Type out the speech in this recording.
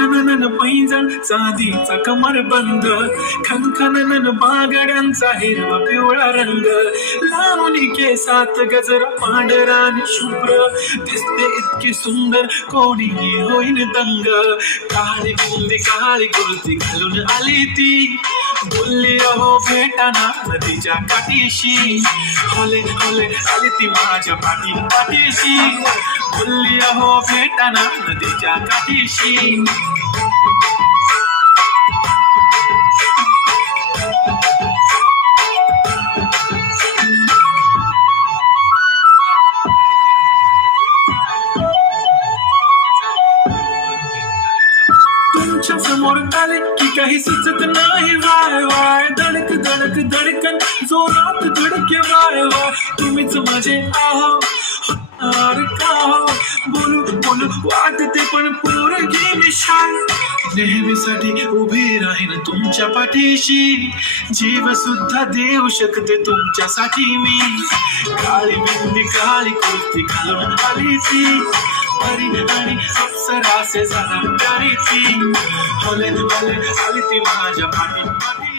छननन पैंजण चांदीचा कमरबंद, खनखनन बागड्यांचा हिरवा पिवळा रंग, लावणी केसात गजरा पांढरा आणि शुभ्र, दिसते इतकी सुंदर कोणीही होईन दंग. काळी बिंदी काळी कुर्ती घालून आली ती, बोलली अहो भेटाना नदीच्या काठीशी, होले होले आली ती माझ्या पाठीशी, बोलली अहो भेटाना नदीच्या काठीशी. तुमच्या समोर आले की काही सुचत नाही, वाय वाय धडक धडक धडकन जोरात धडके, वाय वाय तुम्हीच माझे आहो अरे का हो, बोलू बोलू वाटते पण पोरगी मी शाय, नेहमीसाठी उभी राहीन तुमच्या पाठीशी, जीव सुद्धा देऊ शकते तुमच्यासाठी मी. काळी बिंदी काळी कुर्ती घालून आली ती, परी आणि अप्सरा से झाला प्यारी ती, होले होले आली ती माझ्या पाठी.